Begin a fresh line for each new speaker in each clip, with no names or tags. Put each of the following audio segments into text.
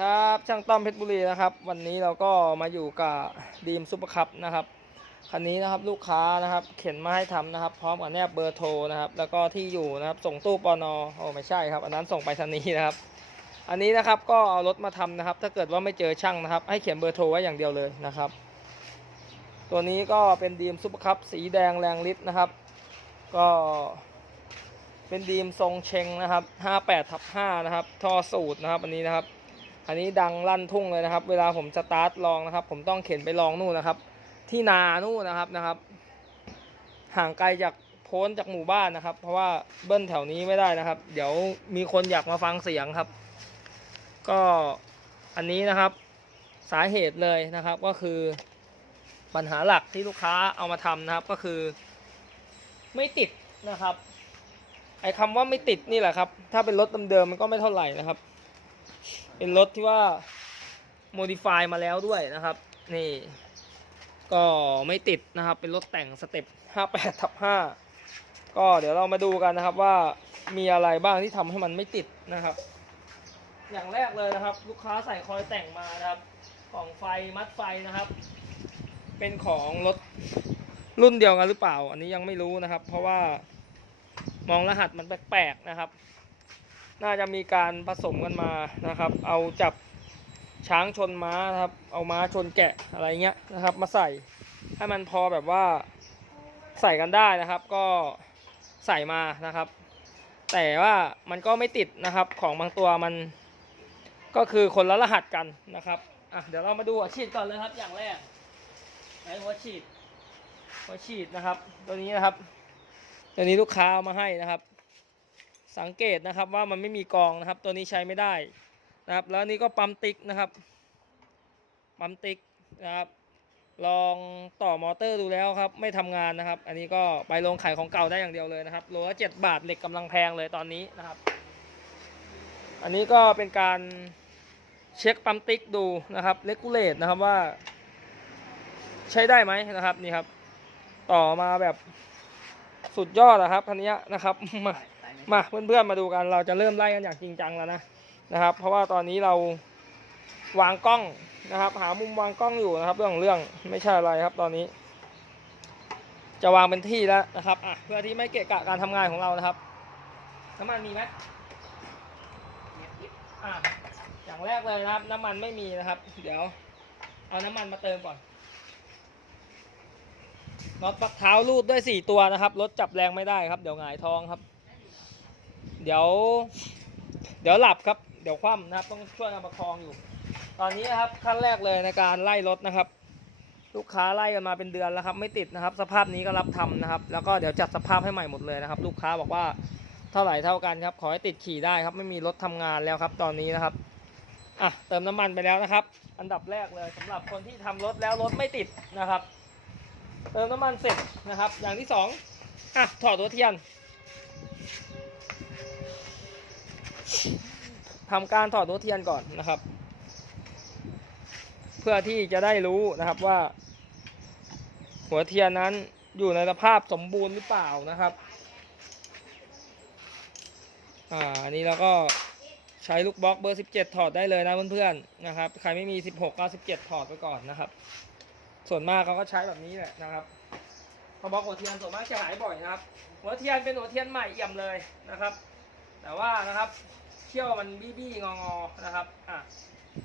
ครับช่างต้อมเพชรบุรีนะครับ วันนี้เราก็มาอยู่กับดีมซุปเปอร์คัพนะครับคันนี้นะครับลูกค้านะครับ เข็นมาให้ทำนะครับ พร้อมกับแนบเบอร์โทรนะครับ แล้วก็ที่อยู่นะครับ ส่งตู้ปอนอโอ้ไม่ใช่ครับ อันนั้นส่งไปรษณีย์นะครับ อันนี้นะครับก็เอารถมาทำนะครับ ถ้าเกิดว่าไม่เจอช่างนะครับ ให้เขียนเบอร์โทรไว้อย่างเดียวเลยนะครับ ตัวนี้ก็เป็นดีมซุปเปอร์คัพสีแดงแรงฤทธิ์นะครับ ก็เป็นดีมทรงเชงนะครับ 58ทับ5นะครับ ท่อสูตรนะครับ อันนี้นะครับ อันนี้ดังลั่นทุ่งเลยนะครับ เวลาผมสตาร์ทลองนะครับ ผมต้องเข็นไปลองนู่นนะครับ ที่นานู่นนะครับนะครับ ห่างไกลจากโพ้นจากหมู่บ้านนะครับ เพราะว่าเบิ้ลแถวนี้ไม่ได้นะครับ เดี๋ยวมีคนอยากมาฟังเสียงครับ ก็อันนี้นะครับ สาเหตุเลยนะครับก็คือปัญหาหลักที่ลูกค้าเอามาทำนะครับก็คือ ไม่ติดนะครับ ไอ้คำว่าไม่ติดนี่แหละครับ ถ้าเป็นรถเดิมๆมันก็ไม่เท่าไหร่นะครับ เป็นรถที่ว่าโมดิฟายมาแล้วด้วยนะครับ นี่ ก็ไม่ติดนะครับ เป็นรถแต่งสเต็ป 58ทับ5ก็เดี๋ยวเรามาดูกันนะครับว่ามีอะไรบ้างที่ทำให้มันไม่ติดนะครับ อย่างแรกเลยนะครับ ลูกค้าใส่คอยแต่งมานะครับกล่องไฟมัดไฟนะครับ เป็นของรถรุ่นเดียวกันหรือเปล่า อันนี้ยังไม่รู้นะครับ เพราะว่ามองรหัสมันแปลกๆนะครับ น่าจะมีการผสมกันมานะครับ เอาจับช้างชนม้านะครับ เอาม้าชนแกะอะไรเงี้ยนะครับ มาใส่ให้มันพอแบบว่าใส่กันได้นะครับ ก็ใส่มานะครับ แต่ว่ามันก็ไม่ติดนะครับของบางตัวมันก็คือคนละรหัสกันนะครับอะเดี๋ยวเรามาดูหัวฉีดก่อนเลยครับ อย่างแรกไหนหัวฉีดหัวฉีดนะครับ ตัวนี้นะครับ ตัวนี้ลูกค้าเอามาให้นะครับ สังเกตนะครับว่ามันไม่มีกองนะครับ ตัวนี้ใช้ไม่ได้นะครับ แล้วนี้ก็ปั๊มติ๊กนะครับปั๊มติ๊กนะครับ ลองต่อมอเตอร์ดูแล้วครับ ไม่ทำงานนะครับ อันนี้ก็ไปลงขายของเก่าได้อย่างเดียวเลยนะครับโลละเจ็ดบาทเหล็กกำลังแพงเลยตอนนี้นะครับ อันนี้ก็เป็นการเช็คปั๊มติ๊กดูนะครับเลกูเลตนะครับว่า ใช้ได้ไหมนะครับนี่ครับ ต่อมาแบบสุดยอดอะครับคันนี้นะครับ มาเพื่อนๆมาดูกันเราจะเริ่มไล่กันอย่างจริงจังแล้วนะนะครับ เพราะว่าตอนนี้เราวางกล้องนะครับ หามุมวางกล้องอยู่นะครับ เรื่องของเรื่องไม่ใช่อะไรครับตอนนี้ จะวางเป็นที่แล้วนะครับอะเพื่อที่ไม่เกะกะการทำงานของเรานะครับน้ำมันมีไหมอะอย่างแรกเลยนะครับ น้ำมันไม่มีนะครับ เดี๋ยว เอาน้ำมันมาเติมก่อนน็อตปักเท้ารูดด้วยสี่ตัวนะครับรถจับแรงไม่ได้ครับ เดี๋ยวหงายท้องครับ เดี๋ยว เดี๋ยวหลับครับ เดี๋ยวคว่ำนะครับ ต้องช่วยกันประคองอยู่ ตอนนี้นะครับขั้นแรกเลยในการไล่รถนะครับ ลูกค้าไล่กันมาเป็นเดือนแล้วครับ ไม่ติดนะครับ สภาพนี้ก็รับทำนะครับ แล้วก็เดี๋ยวจัดสภาพให้ใหม่หมดเลยนะครับ ลูกค้าบอกว่าเท่าไหร่เท่ากันครับ ขอให้ติดขี่ได้ครับ ไม่มีรถทำงานแล้วครับ ตอนนี้นะครับอะเติมน้ำมันไปแล้วนะครับ อันดับแรกเลยสำหรับคนที่ทำรถแล้วรถไม่ติดนะครับ เติมน้ำมันเสร็จนะครับ อย่างที่สองอะถอดหัวเทียน ทำการถอดหัวเทียนก่อนนะครับ เพื่อที่จะได้รู้นะครับว่า หัวเทียนนั้นอยู่ในสภาพสมบูรณ์หรือเปล่านะครับ อ่าอันนี้เราก็ใช้ลูกบล็อกเบอร์ 17 ถอดได้เลยนะเพื่อนๆนะครับ ใครไม่มี 16ก็17 ถอดไปก่อนนะครับ ส่วนมากเขาก็ใช้แบบนี้แหละนะครับเพอบล็อกหัวเทียนส่วนมากจะหายบ่อยนะครับ หัวเทียนเป็นหัวเทียนใหม่เอี่ยมเลยนะครับ แต่ว่านะครับเขี้ยวมันบี้บี้งองอๆนะครับอะ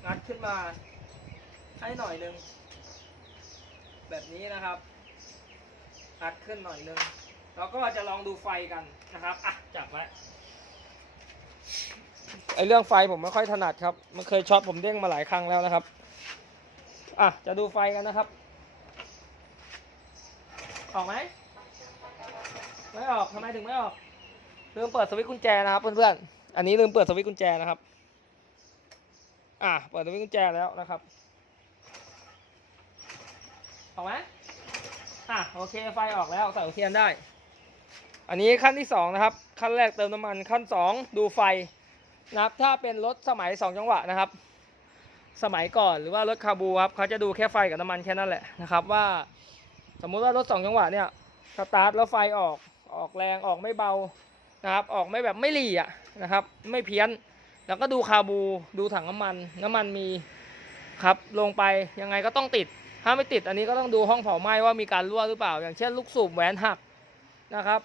งัดขึ้นมาให้หน่อยหนึงแบบนี้นะครับงัดขึ้นหน่อยหนึงแล้วก็จะลองดูไฟกันนะครับอะจับไว้ไอเรื่องไฟผมไม่ค่อยถนัดครับ มันเคยช็อตผมเด้งมาหลายครั้งแล้วนะครับ อะ จะดูไฟกันนะครับ ออกไหม ไม่ออกทำไมถึงไม่ออก ลืมเปิดสวิตช์กุญแจนะครับเพื่อนๆ อันนี้ลืมเปิดสวิตช์กุญแจนะครับ อะเปิดสวิตช์กุญแจแล้วนะครับออกไหมอะโอเคไฟออกแล้วใส่หัวเทียนได้ อันนี้ขั้นที่สองนะครับ ขั้นแรกเติมน้ำมันขั้นสองดูไฟนะครับถ้าเป็นรถสมัยสองจังหวะนะครับ สมัยก่อนหรือว่ารถคาบูครับเขาจะดูแค่ไฟกับน้ำมันแค่นั้นแหละนะครับว่า สมมุติว่ารถสองจังหวะเนี่ยสตาร์ทแล้วไฟออกออกแรงออกไม่เบา นะครับออกไม่แบบไม่หลีอะนะครับ ไม่เพี้ยน แล้วก็ดูคาบูดูถังน้ำมัน น้ำมันมีครับลงไปยังไงก็ต้องติด ถ้าไม่ติดอันนี้ก็ต้องดูห้องเผาไหม้ว่ามีการรั่วหรือเปล่า อย่างเช่นลูกสูบแหวนหักนะครับ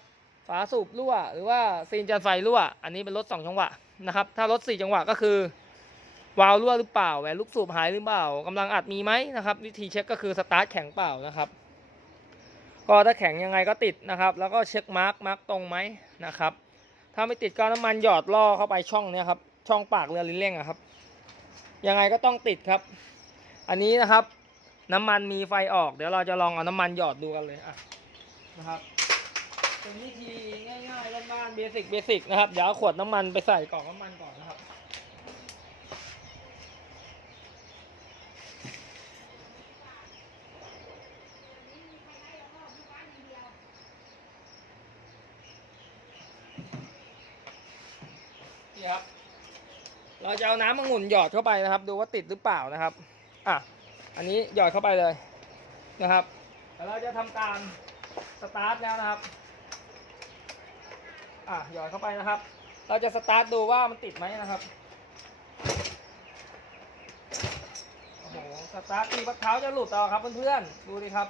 ฝาสูบรั่ว หรือว่าซีนจันไฟรั่ว อันนี้เป็นรถสองจังหวะนะครับ ถ้ารถสี่จังหวะก็คือวาล์วรั่วหรือเปล่าแหวนลูกสูบหายหรือเปล่ากำลังอัดมีไหมนะครับ วิธีเช็คก็คือสตาร์ทแข็งเปล่านะครับก็ถ้าแข็งยังไงก็ติดนะครับ แล้วก็เช็คมาร์กมาร์กตรงไหมนะครับ ถ้าไม่ติดก็น้ำมันหยอดล่อเข้าไปช่องเนี้ยครับ ช่องปากเรือลิ้นเร่งอะครับ ยังไงก็ต้องติดครับ อันนี้นะครับ น้ำมันมีไฟออกเดี๋ยวเราจะลองเอาน้ำมันหยอดดูกันเลยอะนะครับเป็นวิธีง่ายๆบ้านๆเบสิกเบสิกนะครับเดี๋ยวเอาขวดน้ำมันไปใส่กล่องน้ำมันก่อนนะครับ นี่ครับ เราจะเอาน้ำมะงุ่นหยอดเข้าไปนะครับ ดูว่าติดหรือเปล่านะครับ อะ อันนี้หยอดเข้าไปเลยนะครับแล้วเราจะทำการสตาร์ทแล้วนะครับ อะหยอดเข้าไปนะครับ เราจะสตาร์ทดูว่ามันติดไหมนะครับโอ้โหสตาร์ททีพักเท้าจะหลุดเอาครับเพื่อนๆดูดิครับ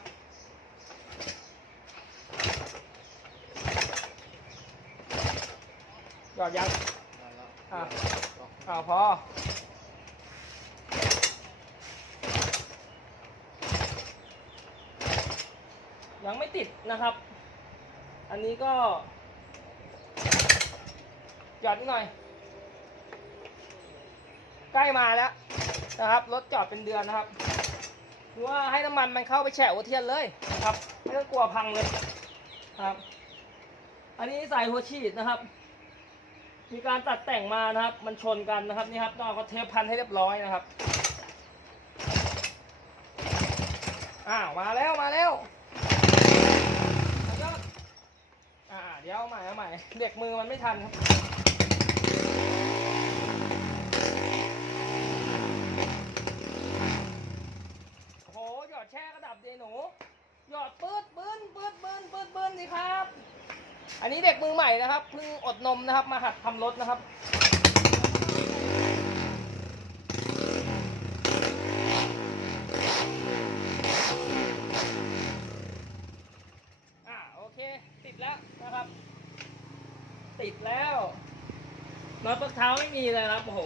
หยอดยัง อะอ่าพอยังไม่ติดนะครับ อันนี้ก็หยอดนิดหน่อย ใกล้มาแล้วนะครับ รถจอดเป็นเดือนนะครับหรือว่าให้น้ำมันมันเข้าไปแฉะหัวเทียนเลยนะครับ ไม่ต้องกลัวพังเลยครับ อันนี้ใส่หัวฉีดนะครับ มีการตัดแต่งมานะครับ มันชนกันนะครับนี่ครับต้องเอาเทปพันให้เรียบร้อยนะครับอ้าวมาแล้วมาแล้วอ่าเดี๋ยวเอาใหม่เอาใหม่เด็กมือมันไม่ทันครับโอ้โหหยอดแช่กระดับเดหนูหยอดปื๊ดปื้นปื๊ดปื้นปื๊ดปื้นสิครับ อันนี้เด็กมือใหม่นะครับเพิ่งอดนมนะครับ มาหัดทำรถนะครับอ่าโอเค ติดแล้วนะครับ ติดแล้วน็อตปักเท้าไม่มีเลยนะครับโอ้โห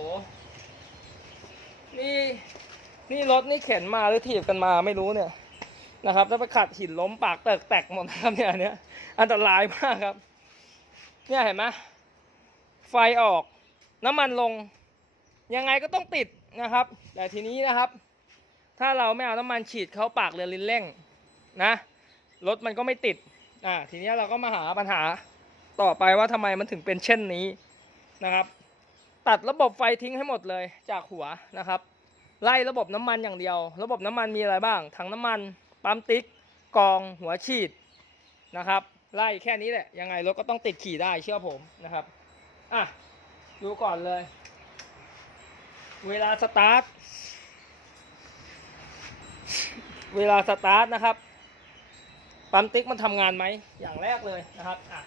นี่นี่รถนี่เข็นมาหรือถีบกันมาไม่รู้เนี่ยนะครับถ้าไปขัดหินล้มปากแตกแตกหมดนะครับเนี่ยอันเนี้ย อันตรายมากครับ เนี่ยเห็นไหมไฟออก น้ำมันลง ยังไงก็ต้องติดนะครับ แต่ทีนี้นะครับ ถ้าเราไม่เอาน้ำมันฉีดเขาปากเรือลิ้นเร่งนะ รถมันก็ไม่ติด อ่า ทีนี้เราก็มาหาปัญหาต่อไปว่าทำไมมันถึงเป็นเช่นนี้นะครับ ตัดระบบไฟทิ้งให้หมดเลยจากหัวนะครับไล่ระบบน้ำมันอย่างเดียว ระบบน้ำมันมีอะไรบ้าง ถังน้ำมัน ปั๊มติ๊ก กอง หัวฉีดนะครับ ไล่แค่นี้แหละ ยังไงรถก็ต้องติดขี่ได้เชื่อผมนะครับ อะ ดูก่อนเลย เวลาสตาร์ท เวลาสตาร์ทนะครับ ปั๊มติ๊กมันทำงานไหม อย่างแรกเลยนะครับ อะ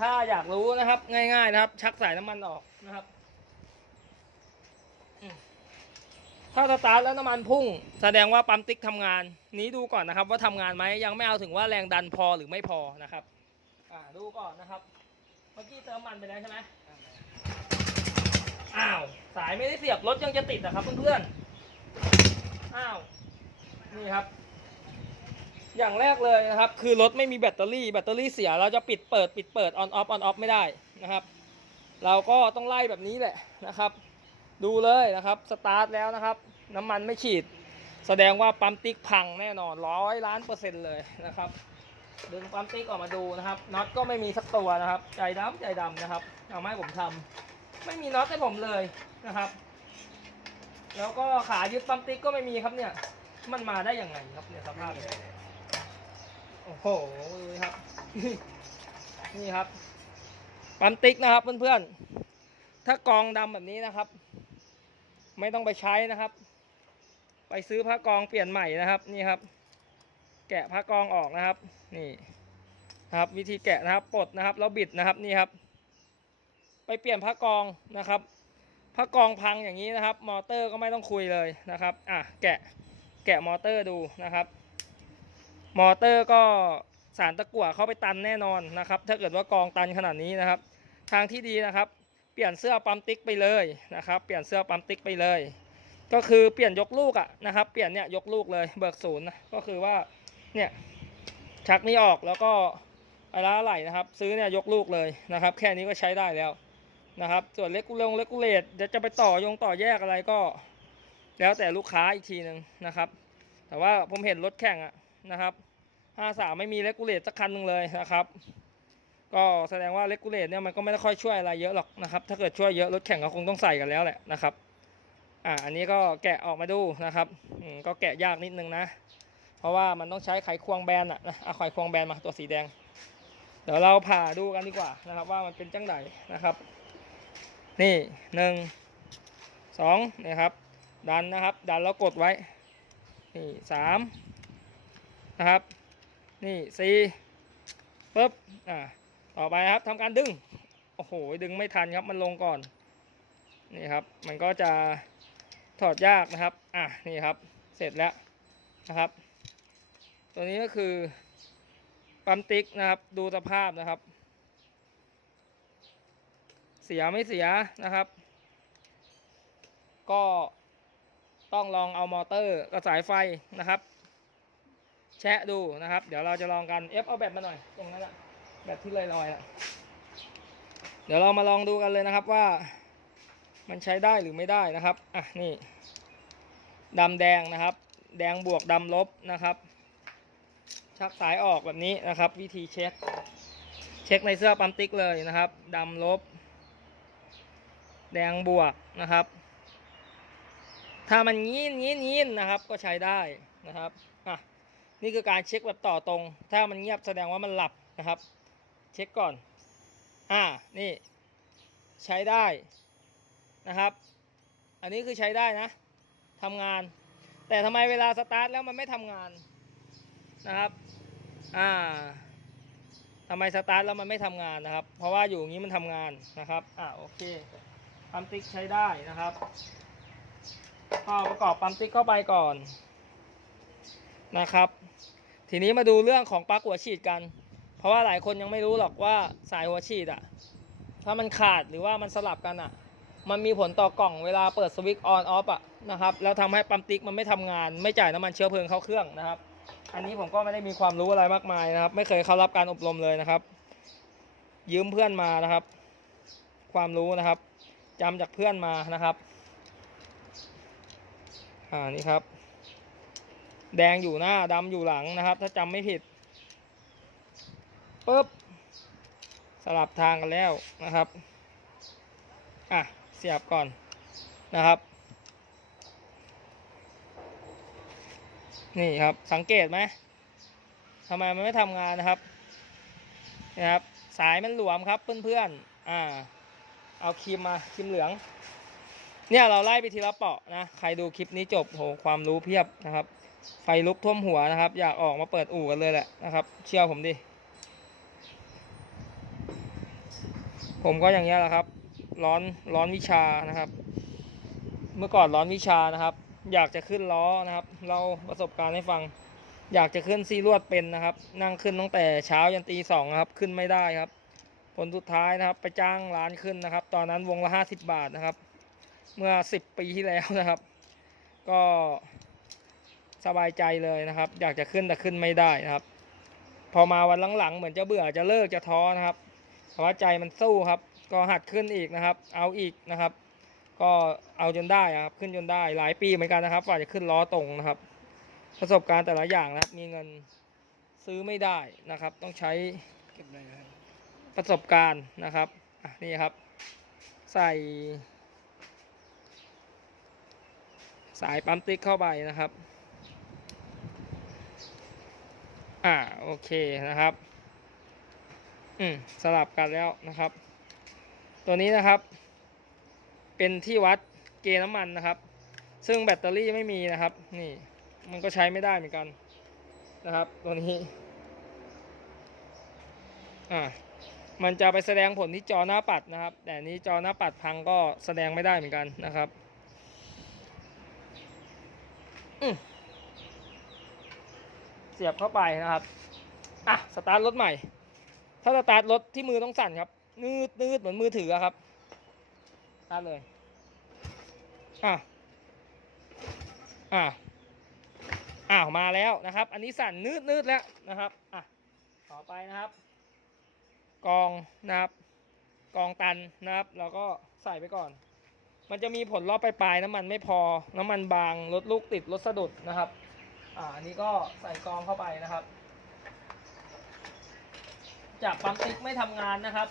ถ้าอยากรู้นะครับ ง่ายๆนะครับ ชักสายน้ำมันออกนะครับอืม ถ้าสตาร์ทแล้วน้ำมันพุ่ง แสดงว่าปั๊มติ๊กทำงาน นี้ดูก่อนนะครับ ว่าทำงานไหมยังไม่เอาถึงว่าแรงดันพอหรือไม่พอนะครับ อ่าดูก่อนนะครับ เมื่อกี้เติมมันไปแล้วใช่ไหมอ้าว สายไม่ได้เสียบรถยังจะติดนะครับเพื่อนๆ อ้าว นี่ครับ อย่างแรกเลยนะครับ คือรถไม่มีแบตเตอรี่ แบตเตอรี่เสียเราจะปิดเปิดปิดเปิดออนออฟออนออฟไม่ได้นะครับ เราก็ต้องไล่แบบนี้แหละนะครับ ดูเลยนะครับสตาร์ทแล้วนะครับ น้ำมันไม่ฉีด แสดงว่าปั๊มติ๊กพังแน่นอนร้อยล้านเปอร์เซ็นต์เลยนะครับ ดึงปั๊มติ๊กออกมาดูนะครับน็อตก็ไม่มีสักตัวนะครับ ใจดำใจดำนะครับเอาไม้ผมทำไม่มีน็อตให้ผมเลยนะครับ แล้วก็ขายึดปั๊มติ๊กก็ไม่มีครับเนี่ยมันมาได้ยังไงครับเนี่ยสภาพเนี่ยโอ้โหดูครับ นี่ครับปั๊มติ๊กนะครับเพื่อนๆถ้ากองดำแบบนี้นะครับ ไม่ต้องไปใช้นะครับ ไปซื้อผ้ากองเปลี่ยนใหม่นะครับนี่ครับ แกะผ้ากองออกนะครับ นี่ครับ วิธีแกะนะครับปลดนะครับแล้วบิดนะครับนี่ครับ ไปเปลี่ยนพระกองนะครับพระกองพังอย่างนี้นะครับ มอเตอร์ก็ไม่ต้องคุยเลยนะครับอะแกะแกะมอเตอร์ดูนะครับ มอเตอร์ก็สารตะกั่วเข้าไปตันแน่นอนนะครับ ถ้าเกิดว่ากองตันขนาดนี้นะครับ ทางที่ดีนะครับ ลี่ยนเสื้อปั๊มติ๊กไปเลยนะครับ เปลี่ยนเสื้อปั๊มติ๊กไปเลย ก็คือเปลี่ยนยกลูกอะนะครับ เปลี่ยนเนี่ยยกลูกเลยเบิกศูนย์นะก็คือว่าเนี่ยชักนี้ออกแล้วก็อะไรอะไรนะครับ ซื้อเนี่ยยกลูกเลยนะครับ แค่นี้ก็ใช้ได้แล้วนะครับ ส่วนเล็กกุลงเล็กกุเลตเดี๋ยวจะไปต่อยงต่อแยกอะไรก็ แล้วแต่ลูกค้าอีกทีหนึ่งนะครับ แต่ว่าผมเห็นรถแข่งอะนะครับห้าสามไม่มีเลกูเลตสักคันหนึ่งเลยนะครับ ก็แสดงว่าเลกูเลตเนี่ยมันก็ไม่ได้ค่อยช่วยอะไรเยอะหรอกนะครับถ้าเกิดช่วยเยอะรถแข่งก็คงต้องใส่กันแล้วแหละนะครับอ่าอันนี้ก็แกะออกมาดูนะครับอืมก็แกะยากนิดนึงนะ เพราะว่ามันต้องใช้ไขควงแบนอะนะเอาไขควงแบนมาตัวสีแดง เดี๋ยวเราผ่าดูกันดีกว่านะครับ ว่ามันเป็นจังไดนะครับ นี่หนึ่งสองนี่ครับ ดันนะครับ ดันแล้วกดไว้ นี่สามนะครับ นี่สี่ปุ๊บอ่า ต่อไปครับทำการดึง โอ้โห ดึงไม่ทันครับ มันลงก่อน นี่ครับ มันก็จะถอดยากนะครับ อะ นี่ครับ เสร็จแล้วนะครับ ตัวนี้ก็คือปั๊มติ๊กนะครับ ดูสภาพนะครับ เสียไม่เสียนะครับ ก็ต้องลองเอามอเตอร์กับสายไฟนะครับ แชะดูนะครับ เดี๋ยวเราจะลองกัน F เอาแบตมาหน่อย ตรงนั้นอะ แบตที่ลอยๆอะ เดี๋ยวเรามาลองดูกันเลยนะครับว่า มันใช้ได้หรือไม่ได้นะครับ อะนี่ดำแดงนะครับ แดงบวกดำลบนะครับ ชักสายออกแบบนี้นะครับ วิธีเช็ค เช็คในเสื้อปั๊มติ๊กเลยนะครับดำลบ แดงบวกนะครับ ถ้ามันยีนยีนยีนนะครับ ก็ใช้ได้นะครับอะนี่คือการเช็คแบบต่อตรง ถ้ามันเงียบแสดงว่ามันหลับนะครับ เช็คก่อน อ่า นี่ ใช้ได้นะครับ อันนี้คือใช้ได้นะทำงาน แต่ทำไมเวลาสตาร์ทแล้วมันไม่ทำงานนะครับ อ่าทำไมสตาร์ทแล้วมันไม่ทำงานนะครับ เพราะว่าอยู่อย่างนี้มันทำงานนะครับ อ่าโอเคปั๊มติ๊กใช้ได้นะครับก็ประกอบปั๊มติ๊กเข้าไปก่อนนะครับ ทีนี้มาดูเรื่องของปลั๊กหัวฉีดกัน เพราะว่าหลายคนยังไม่รู้หรอกว่าสายหัวฉีดอะถ้ามันขาดหรือว่ามันสลับกันอะมันมีผลต่อกล่องเวลาเปิดสวิตช์ออนออฟอะนะครับแล้วทำให้ปั๊มติ๊กมันไม่ทำงาน ไม่จ่ายน้ำมันเชื้อเพลิงเข้าเครื่องนะครับ อันนี้ผมก็ไม่ได้มีความรู้อะไรมากมายนะครับ ไม่เคยเข้ารับการอบรมเลยนะครับ ยืมเพื่อนมานะครับ ความรู้นะครับจำจากเพื่อนมานะครับอ่านี่ครับ แดงอยู่หน้าดำอยู่หลังนะครับ ถ้าจำไม่ผิด ปุ๊บสลับทางกันแล้วนะครับ อะ เสียบก่อนนะครับ นี่ครับสังเกตไหมทำไมมันไม่ทำงานนะครับนะครับ สายมันหลวมครับเพื่อนๆอ่า เอาครีมมาครีมเหลือง เนี่ยเราไล่ไปทีละเปาะนะ ใครดูคลิปนี้จบโหความรู้เพียบนะครับ ไฟลุกท่วมหัวนะครับ อยากออกมาเปิดอู่กันเลยแหละนะครับ เชื่อผมดิ ผมก็อย่างเงี้ยแหละครับ ร้อนร้อนวิชานะครับ เมื่อก่อนร้อนวิชานะครับ อยากจะขึ้นล้อนะครับ เราประสบการณ์ให้ฟัง อยากจะขึ้นซีรวดเป็นนะครับ นั่งขึ้นตั้งแต่เช้ายันตีสองครับ ขึ้นไม่ได้ครับ ผลสุดท้ายนะครับ ไปจ้างร้านขึ้นนะครับ ตอนนั้นวงละห้าสิบบาทนะครับ เมื่อสิบปีที่แล้วนะครับ ก็สบายใจเลยนะครับ อยากจะขึ้นแต่ขึ้นไม่ได้นะครับ พอมาวันหลังๆ เหมือนจะเบื่อจะเลิกจะท้อนะครับ แต่ว่าใจมันสู้ครับ ก็หัดขึ้นอีกนะครับ เอาอีกนะครับ ก็เอาจนได้อะครับ ขึ้นจนได้หลายปีเหมือนกันนะครับกว่าจะขึ้นล้อตรงนะครับ ประสบการณ์แต่ละอย่างนะครับ มีเงินซื้อไม่ได้นะครับ ต้องใช้ประสบการณ์นะครับนี่ครับ ใส่สายปั๊มติ๊กเข้าไปนะครับ อ่า โอเคนะครับ อืมสลับกันแล้วนะครับ ตัวนี้นะครับ เป็นที่วัดเกน้ำมันนะครับ ซึ่งแบตเตอรี่ไม่มีนะครับ นี่มันก็ใช้ไม่ได้เหมือนกันนะครับ ตัวนี้อ่ามันจะไปแสดงผลที่จอหน้าปัดนะครับ แต่นี้จอหน้าปัดพังก็แสดงไม่ได้เหมือนกันนะครับเสียบเข้าไปนะครับ อะ สตาร์ทรถใหม่ ถ้าสตาร์ทรถที่มือต้องสั่นครับนืดนืดเหมือนมือถือครับสตาร์ทเลย อะ อะอ้าวมาแล้วนะครับ อันนี้สั่นนืดนืดแล้วนะครับอะต่อไปนะครับ กองนะครับกองตันนะครับเราก็ใส่ไปก่อน มันจะมีผลรอบปลายๆน้ำมันไม่พอ น้ำมันบางรถลูกติดรถสะดุดนะครับ อ่าอันนี้ก็ใส่กองเข้าไปนะครับ จากปั๊มติ๊กไม่ทำงานนะครับ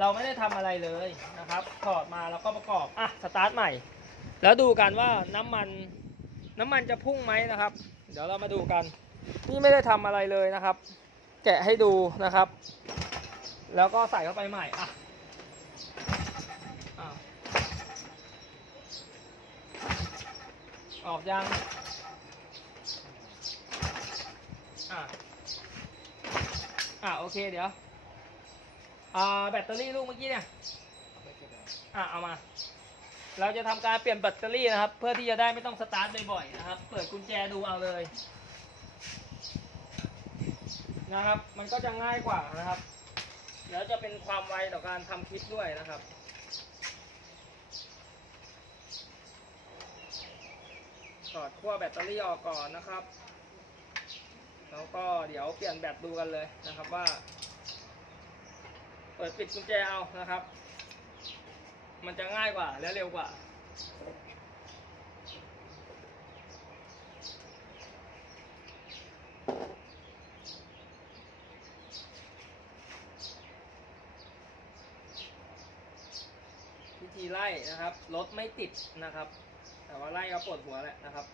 เราไม่ได้ทำอะไรเลยนะครับถอดมาแล้วก็ประกอบอะสตาร์ทใหม่ แล้วดูกันว่าน้ำมันน้ำมันจะพุ่งไหมนะครับ เดี๋ยวเรามาดูกัน นี่ไม่ได้ทำอะไรเลยนะครับ แกะให้ดูนะครับ แล้วก็ใส่เข้าไปใหม่อะอ้าวออกยังอะ อะโอเคเดี๋ยวอ่าแบตเตอรี่ลูกเมื่อกี้เนี่ยอะเอามา เราจะทำการเปลี่ยนแบตเตอรี่นะครับ เพื่อที่จะได้ไม่ต้องสตาร์ทบ่อยๆนะครับ เปิดกุญแจดูเอาเลย นะครับ มันก็จะง่ายกว่านะครับ แล้วจะเป็นความไวต่อการทำคลิปด้วยนะครับถอดขั้วแบตเตอรี่ออกก่อนนะครับ แล้วก็เดี๋ยวเปลี่ยนแบตดูกันเลยนะครับว่า เปิดปิดกุญแจเอานะครับ มันจะง่ายกว่าและเร็วกว่าวิธีไล่นะครับรถไม่ติดนะครับ แต่ว่าไล่ก็ปวดหัวแหละนะครับ